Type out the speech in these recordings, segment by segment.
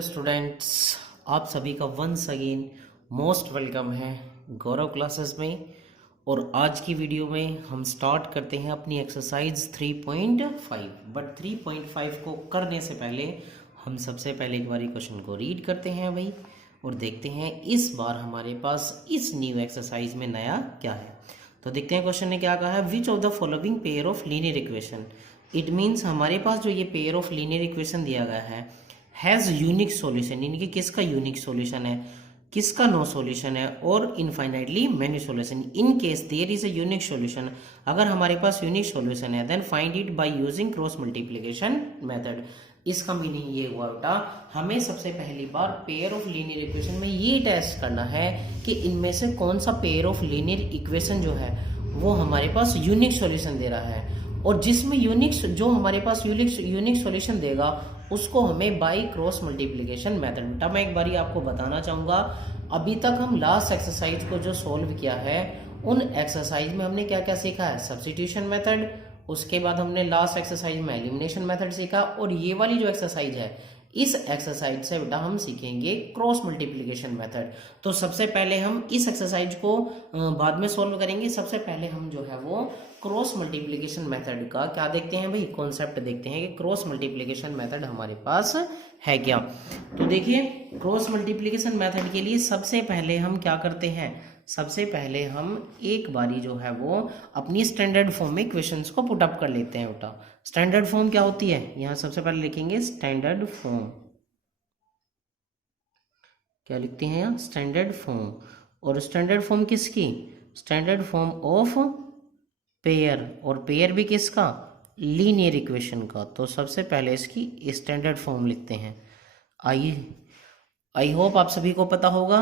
Hello students, आप सभी का वंस अगेन मोस्ट वेलकम है गौरव क्लासेस में। और आज की वीडियो में हम स्टार्ट करते हैं अपनी एक्सरसाइज 3.5। बट 3.5 को करने से पहले हम सबसे पहले एक बार क्वेश्चन को रीड करते हैं भाई, और देखते हैं इस बार हमारे पास इस न्यू एक्सरसाइज में नया क्या है। तो देखते हैं क्वेश्चन ने क्या कहा है। Which of the following pair of linear equation, it means हमारे पास जो ये पेयर ऑफ लीनियर इक्वेशन दिया गया है हैज़ यूनिक सॉल्यूशन, यानी कि किसका यूनिक सॉल्यूशन है, किसका नो सॉल्यूशन है, और infinitely many solution. In case there is a unique solution, अगर हमारे पास यूनिक सॉल्यूशन है then find it by using cross multiplication method. इसका मीनिंग ये हुआ बेटा, हमें सबसे पहली बार पेयर ऑफ लीनियर इक्वेशन में ये टेस्ट करना है कि इनमें से कौन सा पेयर ऑफ लीनियर इक्वेशन जो है वो हमारे पास यूनिक सॉल्यूशन दे रहा है, और जिसमें यूनिक जो हमारे पास यूनिक सॉल्यूशन देगा उसको हमें बाय क्रॉस मल्टीप्लिकेशन मेथड। बेटा मैं एक बारी आपको बताना चाहूँगा, अभी तक हम लास्ट एक्सरसाइज को जो सॉल्व किया है उन एक्सरसाइज में हमने क्या क्या सीखा है, सब्स्टिट्यूशन मेथड, उसके बाद हमने लास्ट एक्सरसाइज में एलिमिनेशन मेथड सीखा, और ये वाली जो एक्सरसाइज है इस एक्सरसाइज से बेटा हम सीखेंगे क्रॉस मल्टीप्लिकेशन मेथड। तो सबसे पहले हम इस एक्सरसाइज को बाद में सॉल्व करेंगे, सबसे पहले हम जो है वो क्रॉस मल्टीप्लिकेशन मेथड का क्या देखते हैं भाई, कॉन्सेप्ट देखते हैं कि क्रॉस मल्टीप्लिकेशन मेथड हमारे पास है क्या। तो देखिए क्रॉस मल्टीप्लिकेशन मेथड के लिए सबसे पहले हम क्या करते हैं, सबसे पहले हम एक बारी जो है वो अपनी स्टैंडर्ड फॉर्म में इक्वेशंस को पुट अप कर लेते हैं बेटा। स्टैंडर्ड फॉर्म क्या होती है, यहां सबसे पहले लिखेंगे स्टैंडर्ड फॉर्म, क्या लिखते हैं यहाँ, स्टैंडर्ड फॉर्म। और स्टैंडर्ड फॉर्म किसकी, स्टैंडर्ड फॉर्म ऑफ पेयर, और पेयर भी किसका, लीनियर इक्वेशन का। तो सबसे पहले इसकी स्टैंडर्ड फॉर्म लिखते हैं। आई होप आप सभी को पता होगा,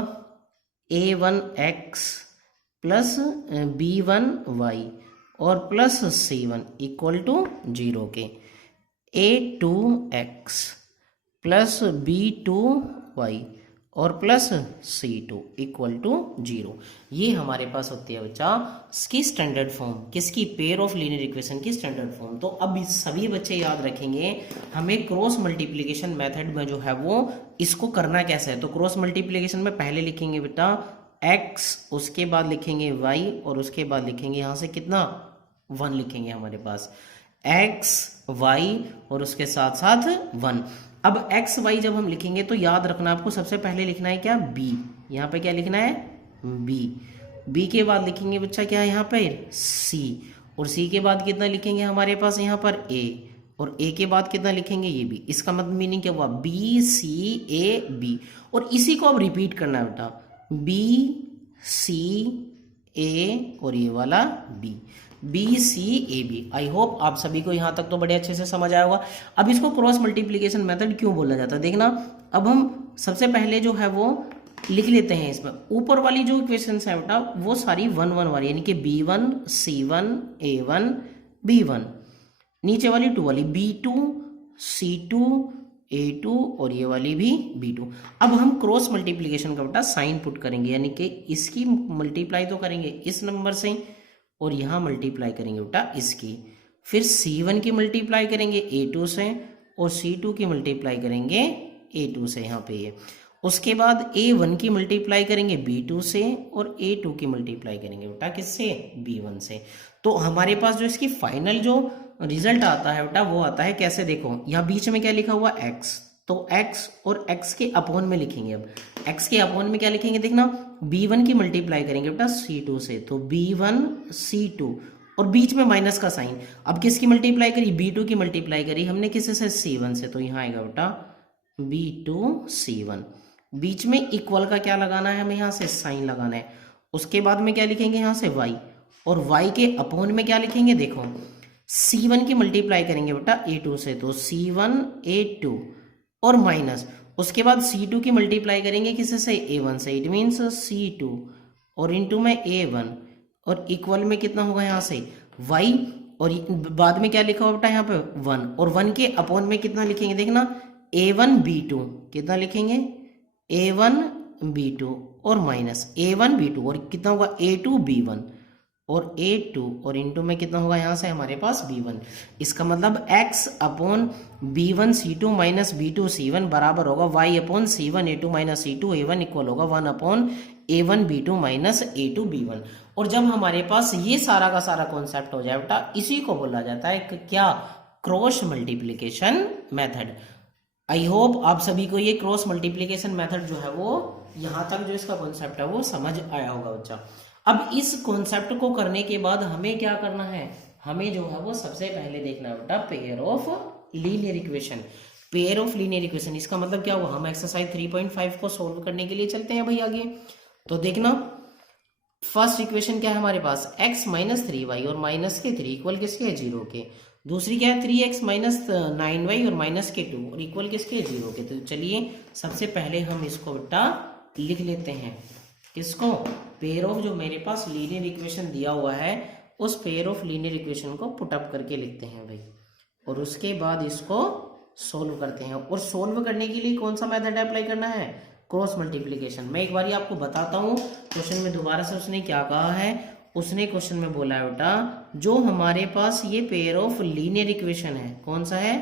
a1x प्लस b1y और प्लस c1 इक्वल टू 0 के, a2x प्लस b2y और प्लस c2 इक्वल टू 0। ये हमारे पास होती है बच्चा इसकी स्टैंडर्ड फॉर्म, किसकी, पेयर ऑफ लीनियर इक्वेशन की स्टैंडर्ड फॉर्म। तो अब सभी बच्चे याद रखेंगे हमें क्रॉस मल्टीप्लिकेशन मेथड में जो है वो इसको करना कैसे है। तो क्रॉस मल्टीप्लिकेशन में पहले लिखेंगे बेटा x, उसके बाद लिखेंगे y, और उसके बाद लिखेंगे यहाँ से कितना 1 लिखेंगे हमारे पास, x y और उसके साथ साथ 1। अब x y जब हम लिखेंगे तो याद रखना आपको सबसे पहले लिखना है क्या, b, यहाँ पे क्या लिखना है b के बाद लिखेंगे बच्चा क्या है यहाँ पे c, और c के बाद कितना लिखेंगे हमारे पास यहाँ पर a, और a के बाद कितना लिखेंगे ये b। इसका मतलब मीनिंग क्या हुआ, b c a b, और इसी को अब रिपीट करना है बेटा, b c a और ये वाला b, B C A B. I hope आप सभी को यहाँ तक तो बड़े अच्छे से समझ आया होगा। अब इसको क्रॉस मल्टीप्लिकेशन मेथड क्यों बोला जाता है, देखना। अब हम सबसे पहले जो है वो लिख लेते हैं, इसमें ऊपर वाली जो इक्वेशंस है बेटा वो सारी 1 1 वाली, यानी कि b1 c1 a1 b1, नीचे वाली 2 वाली b2 c2 a2 और ये वाली भी b2। अब हम क्रॉस मल्टीप्लिकेशन का बेटा साइन पुट करेंगे, यानी कि इसकी मल्टीप्लाई तो करेंगे इस नंबर से और यहाँ मल्टीप्लाई करेंगे बेटा इसकी, फिर c1 की मल्टीप्लाई करेंगे a2 से और c2 की मल्टीप्लाई करेंगे a2 से यहाँ पे ये, उसके बाद a1 की मल्टीप्लाई करेंगे b2 से और a2 की मल्टीप्लाई करेंगे बेटा किससे, b1 से। तो हमारे पास जो इसकी फाइनल जो रिजल्ट आता है बेटा वो आता है कैसे, देखो यहाँ बीच में क्या लिखा हुआ x, तो x और x के अपॉन में लिखेंगे। अब x के अपॉन में क्या लिखेंगे, देखना b1 की मल्टीप्लाई करेंगे बेटा c2 से, तो b1 c2 और बीच में माइनस का साइन। अब किसकी मल्टीप्लाई करी, b2 की मल्टीप्लाई करी हमने किससे से, c1 से, तो यहाँ आएगा बेटा b2 c1। बीच में इक्वल का क्या लगाना है, हमें यहाँ से साइन लगाना है। उसके बाद में क्या लिखेंगे यहाँ से y, और y के अपॉन में क्या लिखेंगे, देखो c1 की मल्टीप्लाई करेंगे बेटा a2 से, तो c1 a2 और माइनस, उसके बाद c2 की मल्टीप्लाई करेंगे किससे से, a1 से, इट मीन्स c2 और इनटू में a1 और इक्वल में कितना होगा यहाँ से y, और बाद में क्या लिखा हुआ बेटा यहाँ पे 1, और 1 के अपॉन में कितना लिखेंगे, देखना a1 b2, कितना लिखेंगे a1 b2 और माइनस a1 b2 और कितना होगा a2 b1, और a2 और इंटू में कितना होगा यहाँ से हमारे पास b1। इसका मतलब x upon b1 c2 minus b2 c1 बराबर होगा y upon c1 a2 minus c2 a1 equal होगा 1 upon a1 b2 minus a2 b1। और जब हमारे पास ये सारा का सारा कॉन्सेप्ट हो जाए बेटा, इसी को बोला जाता है क्या, क्रॉस मल्टीप्लीकेशन मेथड। आई होप आप सभी को ये क्रॉस मल्टीप्लीकेशन मेथड जो है वो यहाँ तक जो इसका कॉन्सेप्ट है वो समझ आया होगा बच्चा। अब इस कॉन्सेप्ट को करने के बाद हमें क्या करना है, हमें जो है वो सबसे पहले देखना है बेटा pair of linear equation. Pair of linear equation इसका मतलब क्या हुआ, हम एक्सरसाइज 3.5 को सोल्व करने के लिए चलते हैं भाई आगे। तो देखना फर्स्ट इक्वेशन क्या है हमारे पास, x माइनस 3y और माइनस के 3 इक्वल किसके, 0 के। दूसरी क्या है 3x माइनस 9y और माइनस के 2 और इक्वल किसके, 0 के। तो चलिए सबसे पहले हम इसको बेटा लिख लेते हैं, किसको, पेयर ऑफ जो मेरे पास लीनियर इक्वेशन दिया हुआ है उस पेयर ऑफ लीनियर इक्वेशन को पुट अप करके लिखते हैं भाई, और उसके बाद इसको सोल्व करते हैं। और सोल्व करने के लिए कौन सा मेथड अप्लाई करना है, क्रॉस मल्टीप्लिकेशन। मैं एक बार आपको बताता हूँ क्वेश्चन में दोबारा से उसने क्या कहा है। उसने क्वेश्चन में बोला है बेटा जो हमारे पास ये पेयर ऑफ लीनियर इक्वेशन है, कौन सा है,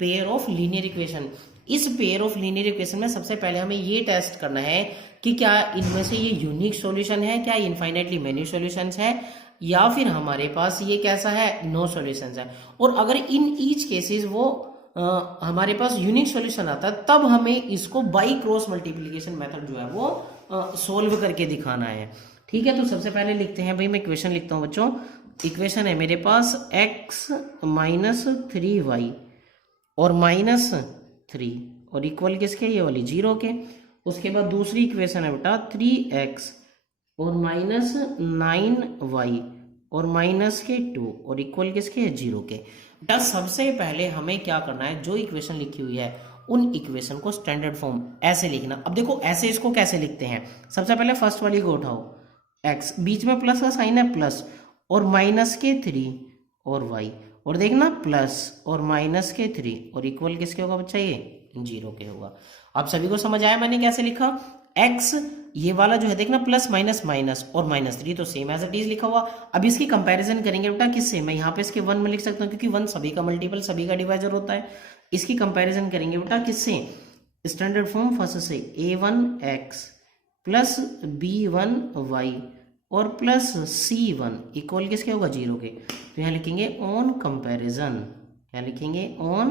पेयर ऑफ लीनियर इक्वेशन। इस पेयर ऑफ लीनियर इक्वेशन में सबसे पहले हमें ये टेस्ट करना है कि क्या इनमें से ये यूनिक सॉल्यूशन है, क्या इनफाइनाइटली मेनी सॉल्यूशंस है, या फिर हमारे पास ये कैसा है, नो सॉल्यूशंस है। और अगर इन ईच केसेस वो हमारे पास यूनिक सॉल्यूशन आता है तब हमें इसको बाई क्रॉस मल्टीप्लिकेशन मेथड जो है वो सोल्व करके दिखाना है। ठीक है, तो सबसे पहले लिखते हैं भाई, मैं इक्वेशन लिखता हूँ बच्चों। इक्वेशन है मेरे पास x माइनस 3y और माइनस 3 और इक्वल किसके, ये वाली 0 के। उसके बाद दूसरी इक्वेशन है बेटा 3x और माइनस 9y और माइनस के 2 और इक्वल किसके, 0 के। बेटा सबसे पहले हमें क्या करना है, जो इक्वेशन लिखी हुई है उन इक्वेशन को स्टैंडर्ड फॉर्म ऐसे लिखना। अब देखो ऐसे इसको कैसे लिखते हैं, सबसे पहले फर्स्ट वाली को उठाओ, x बीच में प्लस का साइन है प्लस और माइनस के 3 और y और देखना प्लस और माइनस के 3 और इक्वल किसके होगा बच्चा, ये 0 के होगा। आप सभी को समझ आया मैंने कैसे लिखा, x ये वाला जो है देखना प्लस माइनस माइनस और माइनस 3 तो सेम एज इट इज लिखा हुआ। अब इसकी कंपैरिजन करेंगे बेटा किससे, मैं यहाँ पे इसके 1 में लिख सकता हूँ क्योंकि 1 सभी का मल्टीपल सभी का डिवाइजर होता है। इसकी कंपैरिजन करेंगे बेटा किससे, स्टैंडर्ड फॉर्म फर्स्ट से a1x प्लस b1y और प्लस c1 इक्वल किसके होगा, 0 के। तो यहाँ लिखेंगे ऑन कंपैरिजन, क्या लिखेंगे, ऑन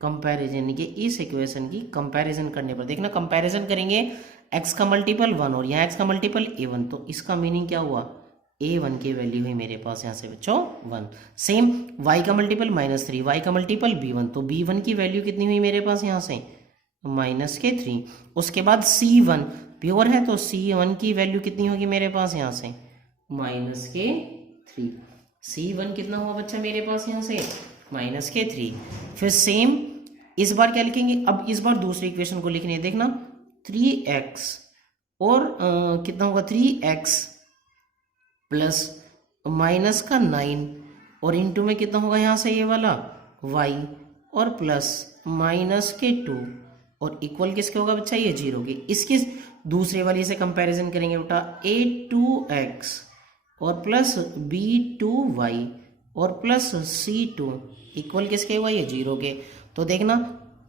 कंपैरिजन, ये इस इक्वेशन की कंपैरिजन करने पर देखना कंपैरिजन करेंगे x का मल्टीपल 1 और यहाँ x का मल्टीपल a1, तो इसका मीनिंग क्या हुआ, a1 की वैल्यू हुई मेरे पास यहाँ से बच्चों 1। सेम y का मल्टीपल माइनस 3, y का मल्टीपल b1, तो b1 की वैल्यू कितनी हुई मेरे पास यहाँ से, माइनस के 3। उसके बाद c1 प्योर है तो c1 की वैल्यू कितनी होगी मेरे पास यहाँ से, माइनस के 3। c1 कितना हुआ बच्चा मेरे पास यहाँ से, माइनस के 3। फिर सेम इस बार क्या लिखेंगे, अब इस बार दूसरी इक्वेशन को लिखनी है, देखना 3x और कितना होगा 3x प्लस माइनस का 9 और इंटू में कितना होगा यहाँ से ये वाला y और प्लस माइनस के 2 और इक्वल किसके होगा बच्चा, ये 0 के। इसके दूसरे वाली से कंपैरिजन करेंगे बेटा a2x और प्लस b2y और प्लस c2 इक्वल किसके हुआ, ये 0 के। तो देखना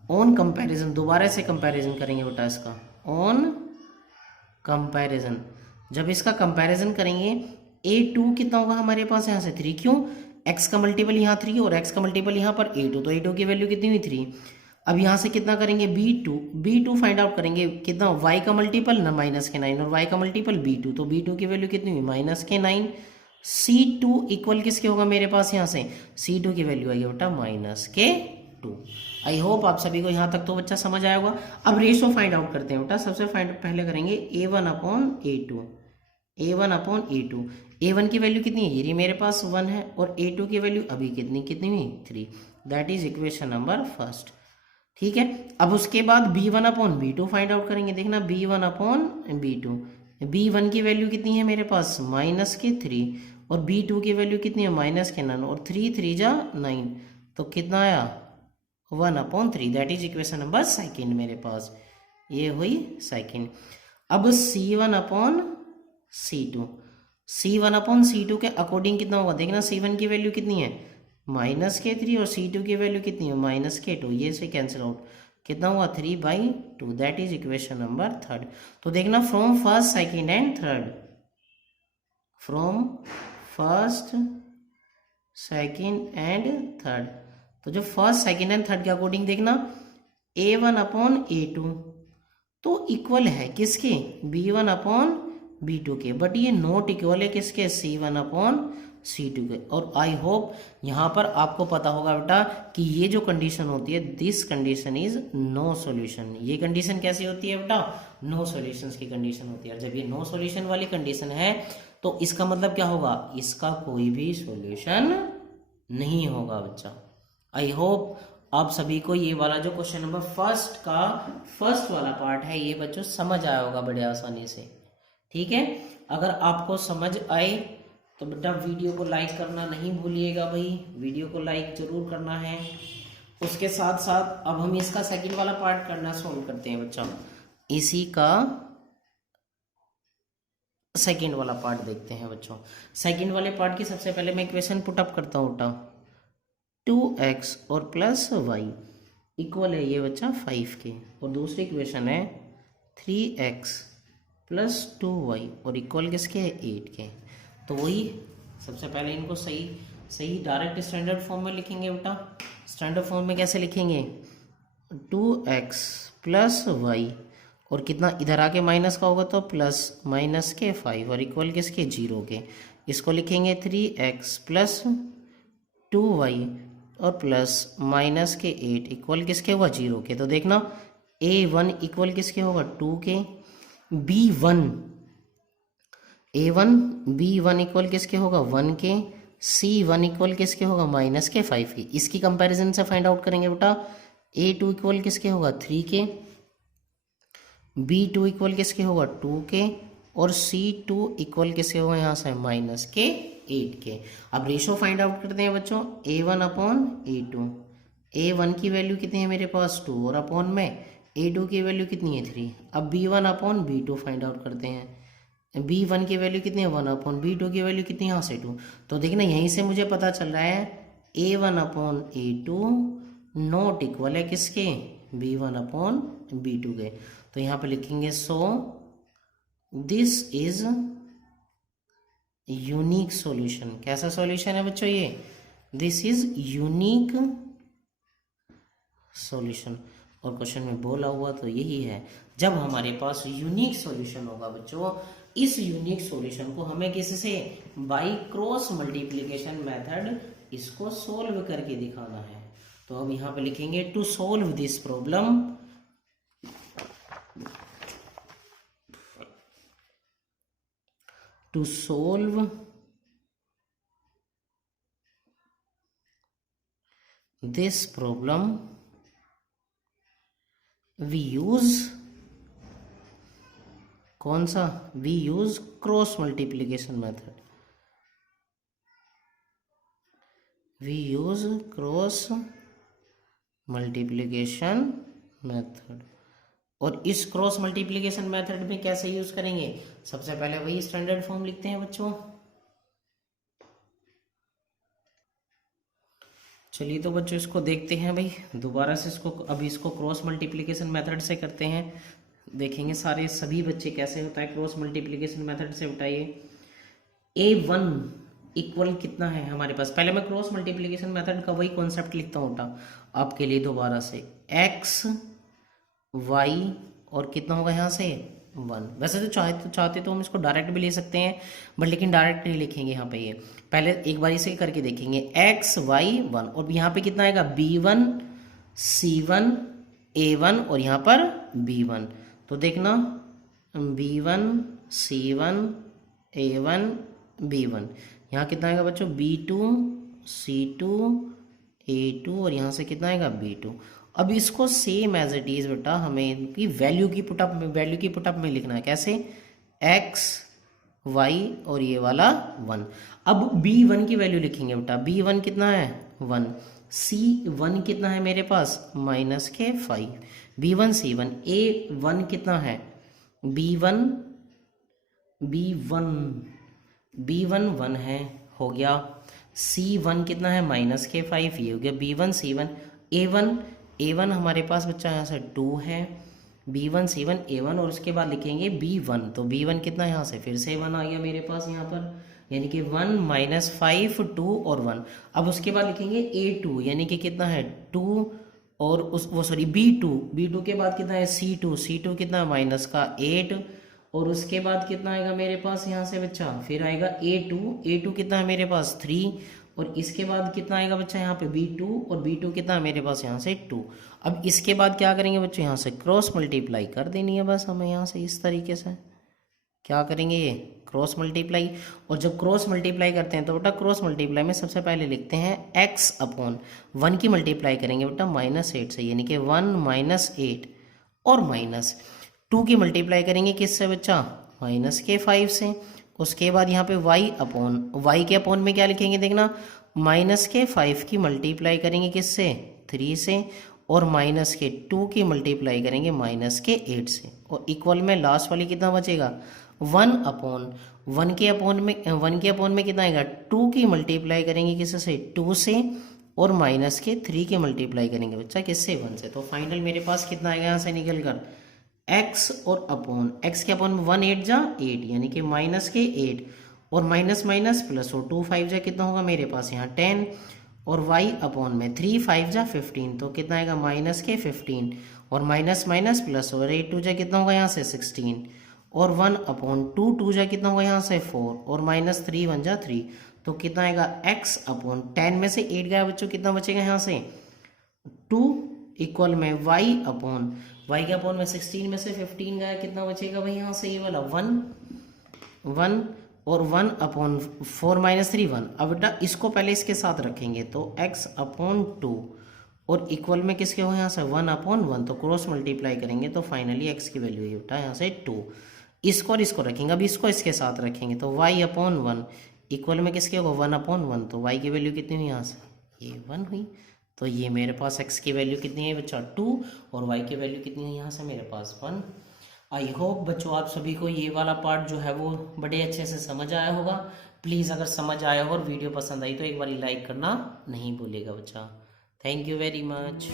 ऑन कंपैरिजन, दोबारा से कंपैरिजन करेंगे बेटा इसका, ऑन कंपैरिजन। जब इसका कंपैरिजन करेंगे a2 कितना होगा हमारे पास यहाँ से 3, क्यों, x का मल्टीपल यहाँ 3 और x का मल्टीपल यहाँ पर a2, तो a2 की वैल्यू कितनी हुई 3। अब यहाँ से कितना करेंगे b2 फाइंड आउट करेंगे, कितना y का मल्टीपल ना माइनस के 9 और y का मल्टीपल b2, तो b2 की वैल्यू कितनी हुई माइनस के 9। c2 इक्वल किसके होगा मेरे पास यहाँ से, c2 की वैल्यू आई बेटा माइनस के 2। आई होप आप सभी को यहाँ तक तो बच्चा समझ आया होगा। अब रेशो फाइंड आउट करते हैं बेटा, सबसे पहले करेंगे a1 upon a2, a1 upon a2। a1 की वैल्यू कितनी है, ये मेरे पास 1 है और a2 की वैल्यू अभी कितनी हुई 3, that is equation number first. ठीक है, अब उसके बाद b1 upon b2 find out करेंगे, देखना b1 अपॉन b2, b1 की वैल्यू कितनी है मेरे पास माइनस के 3 और b2 की वैल्यू कितनी है माइनस के 9 और 3 3 जा 9, तो कितना आया 1 upon 3, that is equation number second मेरे पास, ये हुई सेकेंड। अब c1 अपॉन c2, C1/C2 के अकॉर्डिंग कितना होगा, देखना C1 की वैल्यू कितनी है -k3 और C2 की वैल्यू कितनी है -k2, ये से कैंसिल आउट, कितना हुआ 3/2, that is equation number third. तो देखना from first second and third, from first second and third, तो जो फर्स्ट सेकेंड एंड थर्ड के अकॉर्डिंग देखना A1/A2 तो इक्वल है किसके B1/B2 के, बट ये नॉट इक्वल है किसके C1/C2 के। और आई होप यहाँ पर आपको पता होगा बेटा कि ये जो कंडीशन होती है this condition is no solution. ये कंडीशन कैसी होती है बेटा, नो सॉल्यूशंस की कंडीशन होती है। जब ये नो सॉल्यूशन वाली कंडीशन है तो इसका मतलब क्या होगा, इसका कोई भी सॉल्यूशन नहीं होगा बच्चा। आई होप आप सभी को ये वाला जो क्वेश्चन नंबर फर्स्ट का फर्स्ट वाला पार्ट है ये बच्चों समझ आया होगा बड़े आसानी से, ठीक है। अगर आपको समझ आए तो बेटा वीडियो को लाइक करना नहीं भूलिएगा भाई, वीडियो को लाइक जरूर करना है। उसके साथ साथ अब हम इसका सेकंड वाला पार्ट करना सोल्व करते हैं बच्चा, इसी का सेकंड वाला पार्ट देखते हैं बच्चों। सेकंड वाले पार्ट की सबसे पहले मैं इक्वेशन पुट अप करता हूँ बेटा, 2x और प्लस y इक्वल है ये बच्चा 5 के, और दूसरी इक्वेशन है 3x प्लस 2y और इक्वल किसके 8 के। तो वही सबसे पहले इनको सही डायरेक्ट स्टैंडर्ड फॉर्म में लिखेंगे बेटा। स्टैंडर्ड फॉर्म में कैसे लिखेंगे, 2x प्लस y और कितना इधर आके माइनस का होगा तो प्लस माइनस के 5 और इक्वल किसके 0 के। इसको लिखेंगे 3x प्लस 2y और प्लस माइनस के 8 इक्वल किसके होगा 0 के। तो देखना A1 इक्वल किसके होगा 2 के, B1 इक्वल किसके होगा 1 के, C1 इक्वल किसके होगा माइनस के 5 के। इसकी कंपैरिजन से फाइंड आउट करेंगे बेटा, A2 इक्वल किसके होगा 3 के, B2 इक्वल किसके होगा 2 के और C2 इक्वल किसके होगा यहाँ से माइनस के 8 के। अब रेशो फाइंड आउट करते हैं बच्चों, A1/A2, A1 की वैल्यू कितनी है मेरे पास 2 और अपॉन में A2 की वैल्यू कितनी है 3। अब B1/B2 फाइंड आउट करते हैं, B1 की वैल्यू कितनी है 1/B2 की वैल्यू कितनी है यहाँ से 2। तो देखना यहीं से मुझे पता चल रहा है A1/A2 नॉट इक्वल है किसके B1/B2 के। तो यहाँ पे लिखेंगे so this is unique solution. कैसा सॉल्यूशन है बच्चों ये, दिस इज यूनिक सॉल्यूशन। और क्वेश्चन में बोला हुआ तो यही है, जब हमारे पास यूनिक सॉल्यूशन होगा बच्चों, इस यूनिक सॉल्यूशन को हमें किससे बाय क्रॉस मल्टीप्लिकेशन मेथड इसको सोल्व करके दिखाना है। तो अब यहाँ पे लिखेंगे to solve this problem, to solve this problem we use कौन सा, we use cross multiplication method, we use cross multiplication method। और इस क्रॉस मल्टीप्लिकेशन मेथड में कैसे यूज करेंगे, सबसे पहले वही स्टैंडर्ड फॉर्म लिखते हैं बच्चों। चलिए तो बच्चों इसको देखते हैं भाई दोबारा से, इसको अभी इसको क्रॉस मल्टीप्लिकेशन मेथड से करते हैं, देखेंगे सारे सभी बच्चे कैसे होता है क्रॉस मल्टीप्लिकेशन मेथड से। उठाइए A1 इक्वल कितना है हमारे पास, पहले मैं क्रॉस मल्टीप्लिकेशन मेथड का वही कॉन्सेप्ट लिखता हूँ उठा आपके लिए दोबारा से, x y और कितना होगा यहाँ से 1। वैसे तो चाहते तो हम इसको डायरेक्ट भी ले सकते हैं, बट लेकिन डायरेक्ट नहीं लिखेंगे यहाँ पे। ये पहले एक बार इसे करके देखेंगे, x y 1 और यहाँ पे कितना आएगा B1 C1 A1 और यहाँ पर B1। तो देखना B1 C1 A1 B1, यहाँ कितना आएगा बच्चों B2 C2 A2 और यहाँ से कितना आएगा B2। अब इसको सेम एज इट इज बेटा हमें इनकी वैल्यू की पुटअप में लिखना है, कैसे x y और ये वाला 1। अब B1 की वैल्यू लिखेंगे बेटा, B1 कितना है 1, C1 कितना है मेरे पास माइनस के 5, B1 C1 A1 कितना है B1 B1 1 है, हो गया। C1 कितना है -5, ये हो गया B1 C1। A1 हमारे पास बच्चा यहाँ से 2 है, B1 C1 A1, और उसके बाद लिखेंगे B1, तो B1 कितना यहाँ से फिर से 1 आ गया मेरे पास यहाँ पर, यानी कि 1 -5 2 और 1। अब उसके बाद लिखेंगे A2, यानी कि कितना है 2 और B2 के बाद कितना है C2 कितना है -8, और उसके बाद कितना आएगा मेरे पास यहाँ से बच्चा, फिर आएगा A2 कितना है मेरे पास 3, और इसके बाद कितना आएगा बच्चा यहाँ पे B2, और B2 कितना है मेरे पास यहाँ से 2। अब इसके बाद क्या करेंगे बच्चों, यहाँ से क्रॉस मल्टीप्लाई कर देनी है बस हमें यहाँ से, इस तरीके से क्या करेंगे ये क्रॉस मल्टीप्लाई। और जब क्रॉस मल्टीप्लाई करते हैं तो बेटा क्रॉस मल्टीप्लाई में सबसे पहले लिखते हैं x/1 की मल्टीप्लाई करेंगे बेटा -8 से, यानी कि 1 -8, और -2 की मल्टीप्लाई करेंगे किससे बच्चा, -5 से। उसके बाद यहाँ पे y के अपॉन में क्या लिखेंगे देखना, -5 की मल्टीप्लाई करेंगे किससे 3 से, और -2 की मल्टीप्लाई करेंगे -8 से, और इक्वल में लास्ट वाली कितना बचेगा 1 के अपॉन में कितना आएगा 2 की मल्टीप्लाई करेंगे किससे 2 से, और -3 की मल्टीप्लाई करेंगे बच्चा किससे 1 से। तो फाइनल मेरे पास कितना आएगा यहाँ से निकल कर x और x के अपॉन में 1 8 जा 8, यानी कि -8, और माइनस प्लस, और 2 5 जा कितना होगा मेरे पास यहाँ 10, और y अपॉन में 3 5 जा 15, तो कितना आएगा -15, और माइनस प्लस, और 8 2 जा कितना होगा यहाँ से 16, और 1/2 जा कितना होगा यहाँ से 4, और -3 1 जा 3, तो कितना आएगा x/10 में से 8 गया बच्चों, कितना बचेगा यहाँ से 2, इक्वल में y के अपॉन में 16 में से 15 गया, कितना बचेगा भाई यहाँ से ये वाला 1, और 1/4 -3 1। अब बेटा इसको पहले इसके साथ रखेंगे तो x/2, और इक्वल में किसके हो यहाँ से 1/1, तो क्रॉस मल्टीप्लाई करेंगे तो फाइनली x की वैल्यू बेटा यहाँ से 2। इसको और इसको रखेंगे, अब इसको इसके साथ रखेंगे तो y/1 इक्वल में किसके होगा 1/1, तो y की वैल्यू कितनी हुई यहाँ से ये 1 हुई। तो ये मेरे पास x की वैल्यू कितनी है बच्चा 2, और y की वैल्यू कितनी है यहाँ से मेरे पास 1। आई होप बच्चों आप सभी को ये वाला पार्ट जो है वो बड़े अच्छे से समझ आया होगा। प्लीज़ अगर समझ आया हो और वीडियो पसंद आई तो एक बार लाइक करना नहीं भूलिएगा बच्चा। Thank you very much.